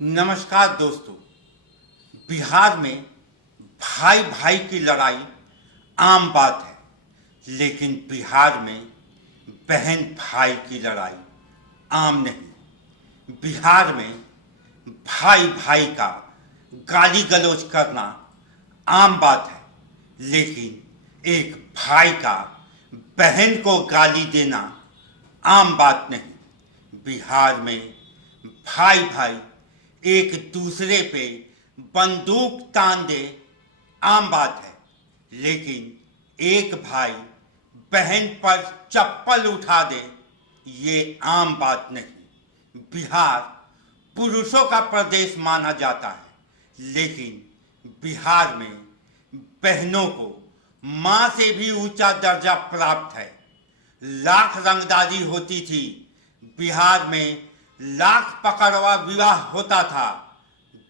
नमस्कार दोस्तों। बिहार में भाई भाई की लड़ाई आम बात है, लेकिन बिहार में बहन भाई की लड़ाई आम नहीं। बिहार में भाई भाई का गाली गलौज करना आम बात है, लेकिन एक भाई का बहन को गाली देना आम बात नहीं। बिहार में भाई भाई एक दूसरे पे बंदूक तान दे आम बात है, लेकिन एक भाई बहन पर चप्पल उठा दे ये आम बात नहीं। बिहार पुरुषों का प्रदेश माना जाता है, लेकिन बिहार में बहनों को मां से भी ऊंचा दर्जा प्राप्त है। लाख रंगदारी होती थी बिहार में, लाख पकड़वा विवाह होता था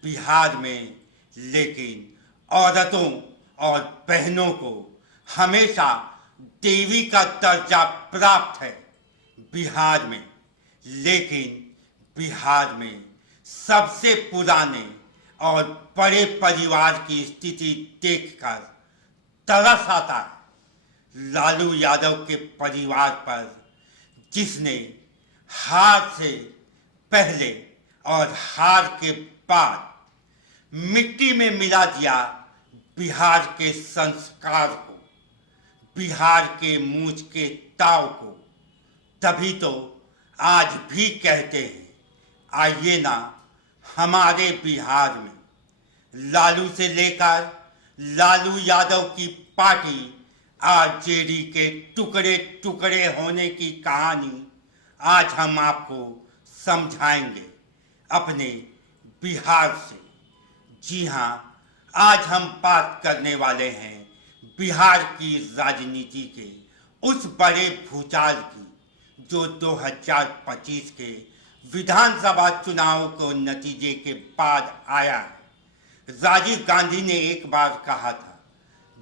बिहार में, लेकिन औरतों और बहनों को हमेशा देवी का दर्जा प्राप्त है बिहार में। लेकिन बिहार में सबसे पुराने और बड़े परिवार की स्थिति देखकर तरस आता है। लालू यादव के परिवार पर, जिसने हार से पहले और हार के बाद मिट्टी में मिला दिया बिहार के संस्कार को, बिहार के मूंछ के ताव को, तभी तो आज भी कहते हैं आइए ना हमारे बिहार में। लालू से लेकर लालू यादव की पार्टी आरजेडी के टुकड़े टुकड़े होने की कहानी आज हम आपको समझाएंगे अपने बिहार से। जी हाँ, आज हम बात करने वाले हैं बिहार की राजनीति के उस बड़े भूचाल की जो 2025 के विधानसभा चुनाव को नतीजे के बाद आया है। राजीव गांधी ने एक बार कहा था,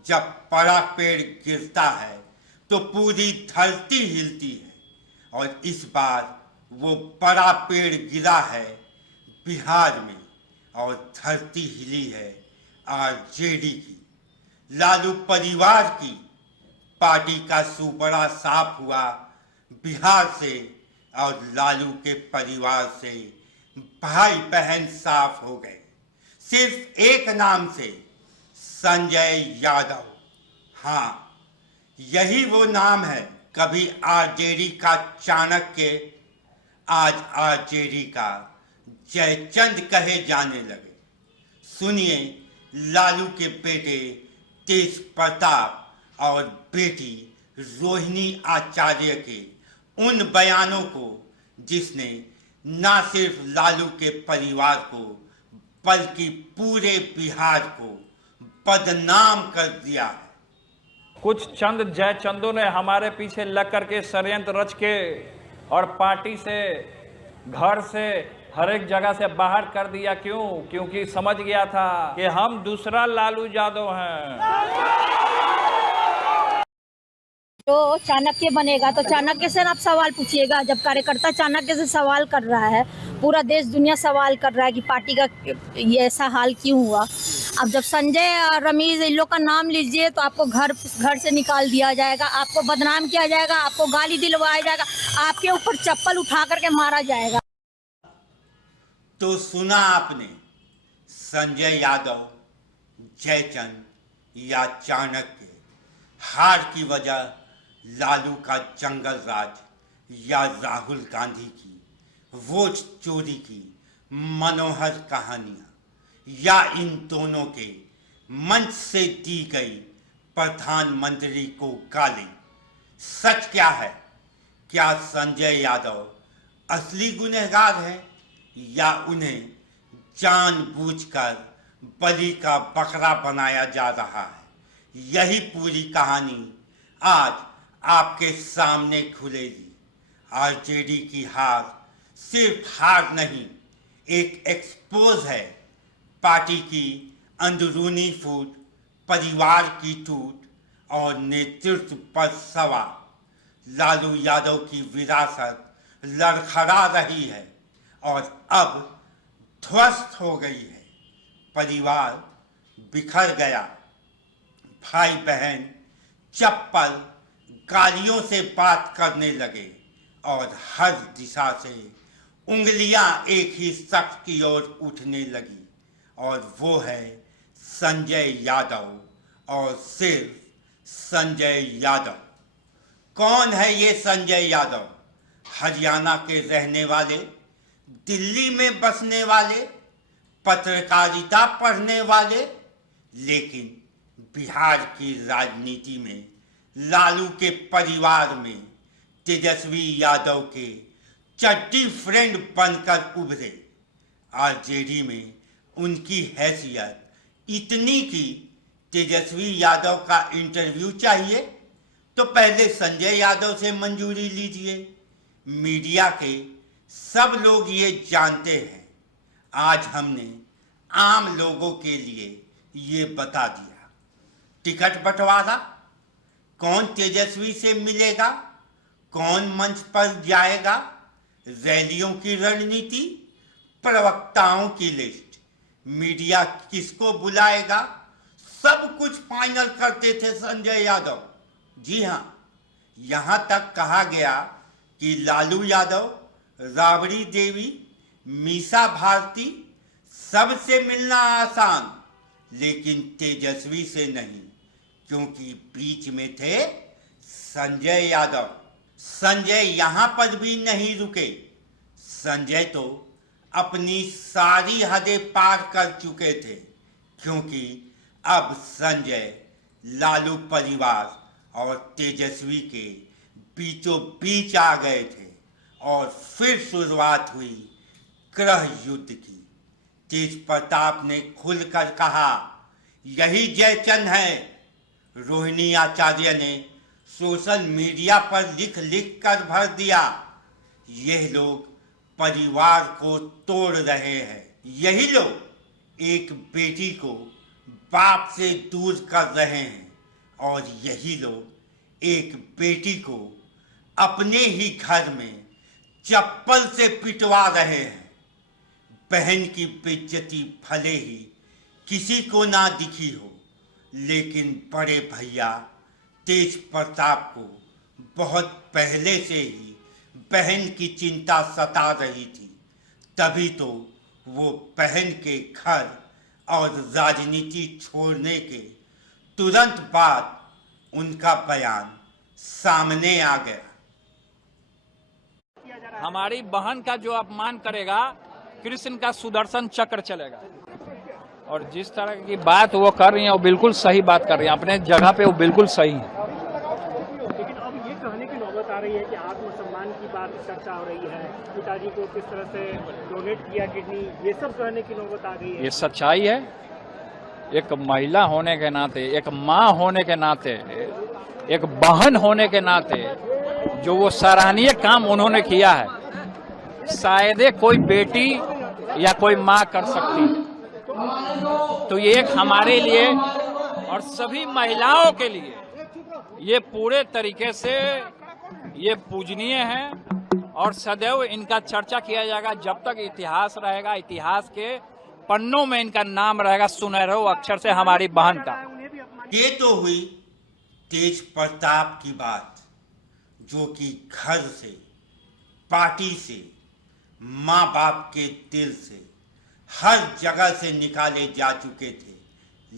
जब बड़ा पेड़ गिरता है तो पूरी धरती हिलती है, और इस बार वो बड़ा पेड़ गिरा है बिहार में और धरती हिली है आरजेडी की। लालू परिवार की पार्टी का सुपड़ा साफ हुआ बिहार से, और लालू के परिवार से भाई बहन साफ हो गए, सिर्फ एक नाम से, संजय यादव। हाँ, यही वो नाम है, कभी आरजेडी का चाणक्य, आज आरजेडी का जयचंद कहे जाने लगे। सुनिए लालू के बेटे तेज प्रताप और बेटी रोहिणी आचार्य के उन बयानों को, जिसने न सिर्फ लालू के परिवार को बल्कि पूरे बिहार को बदनाम कर दिया है। कुछ चंद जयचंदों ने हमारे पीछे लग करके षड्यंत्र रच के और पार्टी से, घर से, हर एक जगह से बाहर कर दिया। क्यों? क्योंकि समझ गया था कि हम दूसरा लालू यादव हैं। तो चाणक्य बनेगा तो चाणक्य से आप सवाल पूछिएगा। जब कार्यकर्ता चाणक्य से सवाल कर रहा है, पूरा देश दुनिया सवाल कर रहा है कि पार्टी का ये ऐसा हाल क्यों हुआ। अब जब संजय और रमीज इन लोग का नाम लीजिए तो आपको घर से निकाल दिया जाएगा, आपको बदनाम किया जाएगा, आपको गाली दिलवाया जाएगा, आपके ऊपर चप्पल उठा करके मारा जाएगा। तो सुना आपने, संजय यादव, जयचंद या चाणक्य, हार की वजह लालू का जंगल राज या राहुल गांधी की वोट चोरी की मनोहर कहानियां, या इन दोनों के मंच से दी गई प्रधानमंत्री को गाली। सच क्या है? क्या संजय यादव असली गुनहगार है, या उन्हें जानबूझकर बलि का बकरा बनाया जा रहा है? यही पूरी कहानी आज आपके सामने खुलेगी। आरजेडी की हार सिर्फ हार नहीं, एक एक्सपोज है पार्टी की अंदरूनी फूट, परिवार की टूट और नेतृत्व पर सवाल। लालू यादव की विरासत लड़खड़ा रही है और अब ध्वस्त हो गई है। परिवार बिखर गया। भाई बहन चप्पल गालियों से बात करने लगे और हर दिशा से उंगलियां एक ही शख्स की ओर उठने लगी और वो है संजय यादव और सिर्फ संजय यादव। कौन है ये संजय यादव? हरियाणा के रहने वाले, दिल्ली में बसने वाले, पत्रकारिता पढ़ने वाले, लेकिन बिहार की राजनीति में लालू के परिवार में तेजस्वी यादव के चड्डी फ्रेंड बनकर उभरे। आरजेडी में उनकी हैसियत इतनी कि तेजस्वी यादव का इंटरव्यू चाहिए तो पहले संजय यादव से मंजूरी लीजिए। मीडिया के सब लोग ये जानते हैं। आज हमने आम लोगों के लिए ये बता दिया। टिकट बंटवारा, कौन तेजस्वी से मिलेगा, कौन मंच पर जाएगा, रैलियों की रणनीति, प्रवक्ताओं की लिस्ट, मीडिया किसको बुलाएगा, सब कुछ फाइनल करते थे संजय यादव। जी हाँ, यहाँ तक कहा गया कि लालू यादव, राबड़ी देवी, मीसा भारती सबसे मिलना आसान, लेकिन तेजस्वी से नहीं, क्योंकि बीच में थे संजय यादव। संजय यहाँ पर भी नहीं रुके। संजय तो अपनी सारी हदें पार कर चुके थे, क्योंकि अब संजय लालू परिवार और तेजस्वी के बीचों बीच आ गए थे और फिर शुरुआत हुई गृह युद्ध की। तेज प्रताप ने खुलकर कहा, यही जयचंद है। रोहिणी आचार्य ने सोशल मीडिया पर लिख लिख कर भर दिया, यह लोग परिवार को तोड़ रहे हैं। यही लोग एक बेटी को बाप से दूर कर रहे हैं और यही लोग एक बेटी को अपने ही घर में चप्पल से पिटवा रहे हैं। बहन की बेइज्जती भले ही किसी को ना दिखी हो, लेकिन बड़े भैया तेज प्रताप को बहुत पहले से ही बहन की चिंता सता रही थी। तभी तो वो बहन के घर और राजनीति छोड़ने के तुरंत बाद उनका बयान सामने आ गया। हमारी बहन का जो अपमान करेगा, कृष्ण का सुदर्शन चक्र चलेगा। और जिस तरह की बात वो कर रही है वो बिल्कुल सही बात कर रही है, अपने जगह पे वो बिल्कुल सही है। लेकिन अब ये कहने की नौबत आ रही है कि आत्मसम्मान की बात चर्चा हो रही है, पिताजी को किस तरह से डोनेट किया किडनी, ये सब कहने की नौबत आ गई है। ये सच्चाई है। एक महिला होने के नाते, एक माँ होने के नाते, एक बहन होने के नाते जो वो सराहनीय काम उन्होंने किया है, शायद कोई बेटी या कोई माँ कर सकती। तो ये एक हमारे लिए और सभी महिलाओं के लिए ये पूरे तरीके से ये पूजनीय है और सदैव इनका चर्चा किया जाएगा। जब तक इतिहास रहेगा, इतिहास के पन्नों में इनका नाम रहेगा सुनहरे अक्षर से, हमारी बहन का। ये तो हुई तेज प्रताप की बात, जो कि घर से, पार्टी से, माँ बाप के दिल से, हर जगह से निकाले जा चुके थे।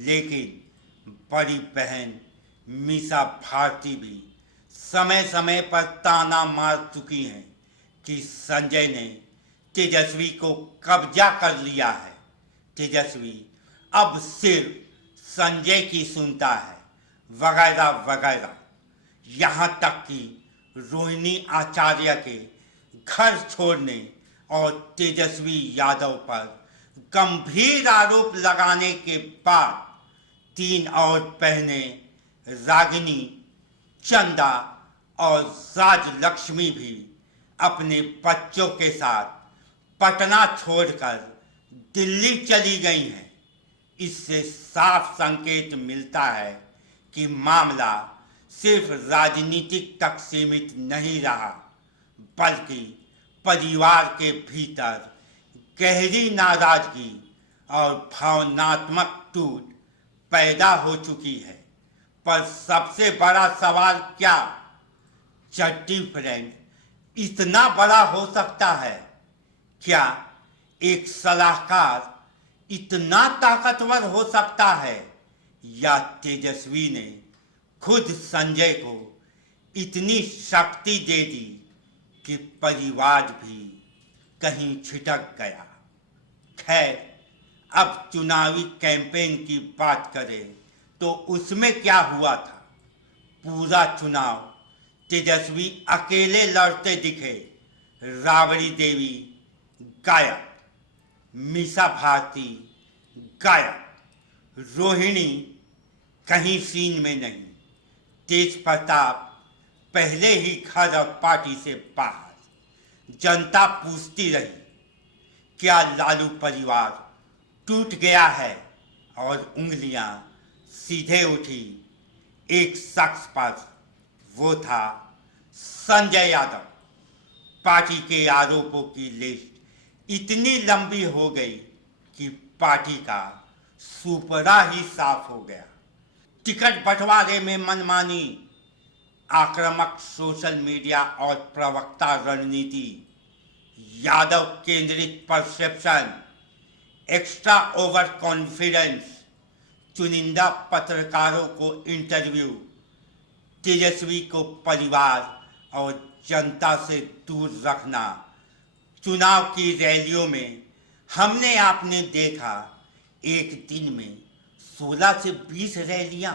लेकिन बड़ी बहन मीसा भारती भी समय समय पर ताना मार चुकी हैं कि संजय ने तेजस्वी को कब्जा कर लिया है। तेजस्वी अब सिर्फ संजय की सुनता है, वगैरह वगैरह। यहाँ तक कि रोहिणी आचार्य के घर छोड़ने और तेजस्वी यादव पर गंभीर आरोप लगाने के बाद 3 और बहनें रागिनी, चंदा और राजलक्ष्मी भी अपने बच्चों के साथ पटना छोड़कर दिल्ली चली गई हैं। इससे साफ संकेत मिलता है कि मामला सिर्फ राजनीतिक तक सीमित नहीं रहा, बल्कि परिवार के भीतर गहरी नाराजगी और भावनात्मक टूट पैदा हो चुकी है। पर सबसे बड़ा सवाल क्या चड्डी फ्रेंड इतना बड़ा हो सकता है? क्या एक सलाहकार इतना ताकतवर हो सकता है? या तेजस्वी ने खुद संजय को इतनी शक्ति दे दी कि परिवार भी कहीं छिटक गया? खैर, अब चुनावी कैंपेन की बात करें तो उसमें क्या हुआ था? पूरा चुनाव तेजस्वी अकेले लड़ते दिखे। राबड़ी देवी गायब, मीसा भारती गायब, रोहिणी कहीं सीन में नहीं, तेज प्रताप पहले ही घर और पार्टी से बाहर। जनता पूछती रही, क्या लालू परिवार टूट गया है? और उंगलियां सीधे उठी एक शख्स पर, वो था संजय यादव। पार्टी के आरोपों की लिस्ट इतनी लंबी हो गई कि पार्टी का सुपड़ा ही साफ हो गया। टिकट बंटवारे में मनमानी, आक्रामक सोशल मीडिया और प्रवक्ता रणनीति, यादव केंद्रित परसेप्शन, एक्स्ट्रा ओवर कॉन्फिडेंस, चुनिंदा पत्रकारों को इंटरव्यू, तेजस्वी को परिवार और जनता से दूर रखना। चुनाव की रैलियों में हमने आपने देखा एक दिन में 16 से 20 रैलियां।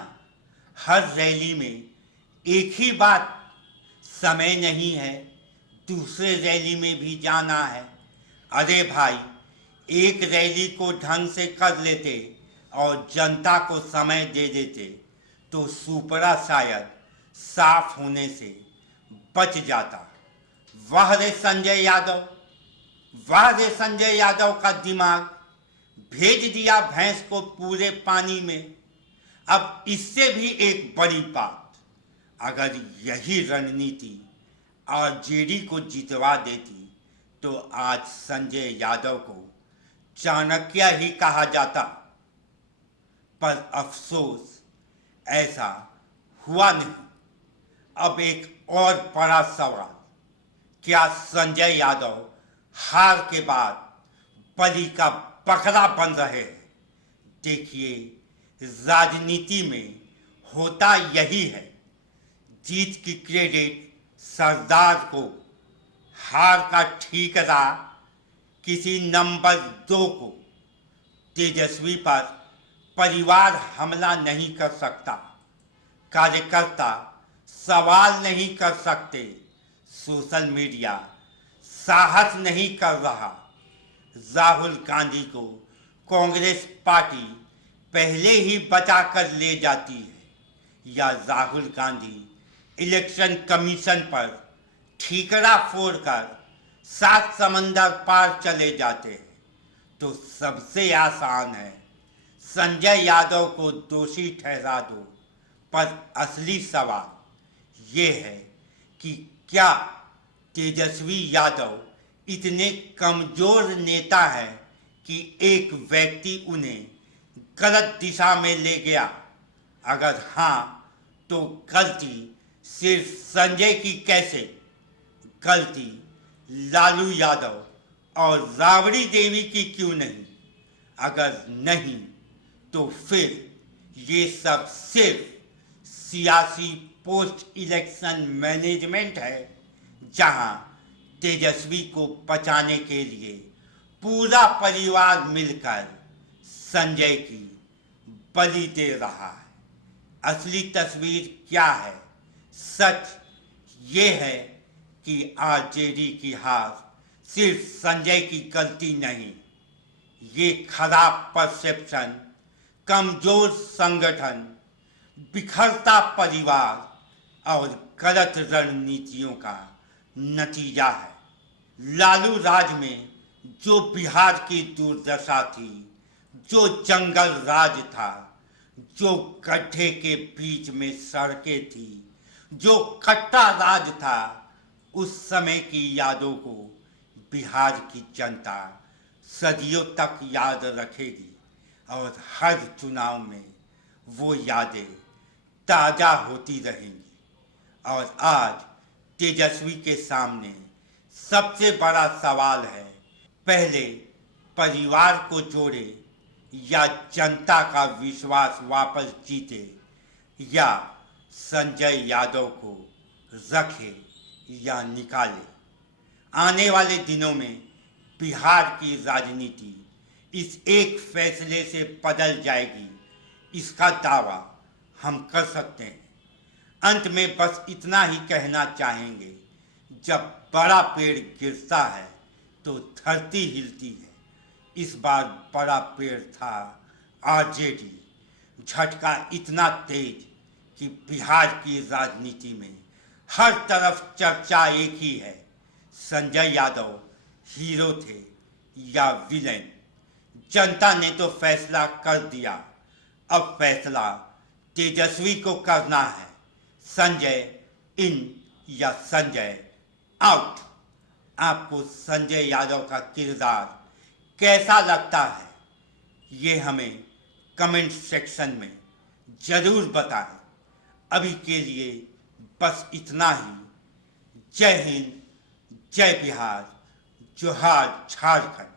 हर रैली में एक ही बात, समय नहीं है, दूसरे रैली में भी जाना है। अरे भाई, एक रैली को ढंग से कर लेते और जनता को समय दे देते तो सुपड़ा शायद साफ होने से बच जाता। वाह रे संजय यादव, वाह रे संजय यादव का दिमाग, भेज दिया भैंस को पूरे पानी में। अब इससे भी एक बड़ी बात, अगर यही रणनीति आरजेडी को जितवा देती तो आज संजय यादव को चाणक्य ही कहा जाता। पर अफसोस ऐसा हुआ नहीं। अब एक और बड़ा सवाल, क्या संजय यादव हार के बाद बलि का बकरा बन रहे हैं? देखिए, राजनीति में होता यही है, जीत की क्रेडिट सरदार को, हार का ठीकरा किसी नंबर 2 को। तेजस्वी पर परिवार हमला नहीं कर सकता, कार्यकर्ता सवाल नहीं कर सकते, सोशल मीडिया साहस नहीं कर रहा। राहुल गांधी को कांग्रेस पार्टी पहले ही बचा कर ले जाती है, या राहुल गांधी इलेक्शन कमीशन पर ठीकरा फोड़कर 7 समंदर पार चले जाते हैं तो सबसे आसान है संजय यादव को दोषी ठहरा दो। पर असली सवाल ये है कि क्या तेजस्वी यादव इतने कमजोर नेता है कि एक व्यक्ति उन्हें गलत दिशा में ले गया? अगर हाँ, तो गलती सिर्फ संजय की कैसे? गलती लालू यादव और राबड़ी देवी की क्यों नहीं? अगर नहीं, तो फिर ये सब सिर्फ सियासी पोस्ट इलेक्शन मैनेजमेंट है, जहां तेजस्वी को बचाने के लिए पूरा परिवार मिलकर संजय की बलि दे रहा है। असली तस्वीर क्या है? सच ये है कि आरजेडी की हार सिर्फ संजय की गलती नहीं, ये खराब परसेप्शन, कमजोर संगठन, बिखरता परिवार और गलत रणनीतियों का नतीजा है। लालू राज में जो बिहार की दुर्दशा थी, जो जंगल राज था, जो गड्ढे के बीच में सड़कें थी, जो कट्टा राज था, उस समय की यादों को बिहार की जनता सदियों तक याद रखेगी और हर चुनाव में वो यादें ताज़ा होती रहेंगी। और आज तेजस्वी के सामने सबसे बड़ा सवाल है, पहले परिवार को जोड़े या जनता का विश्वास वापस जीते, या संजय यादव को रखे या निकाले। आने वाले दिनों में बिहार की राजनीति इस एक फैसले से बदल जाएगी, इसका दावा हम कर सकते हैं। अंत में बस इतना ही कहना चाहेंगे, जब बड़ा पेड़ गिरता है तो धरती हिलती है। इस बार बड़ा पेड़ था आरजेडी। झटका इतना तेज कि बिहार की राजनीति में हर तरफ चर्चा एक ही है, संजय यादव हीरो थे या विलेन। जनता ने तो फैसला कर दिया, अब फैसला तेजस्वी को करना है। संजय इन या संजय आउट। आपको संजय यादव का किरदार कैसा लगता है, ये हमें कमेंट सेक्शन में जरूर बताएं। अभी के लिए बस इतना ही। जय हिंद, जय बिहार, जोहार झारखंड।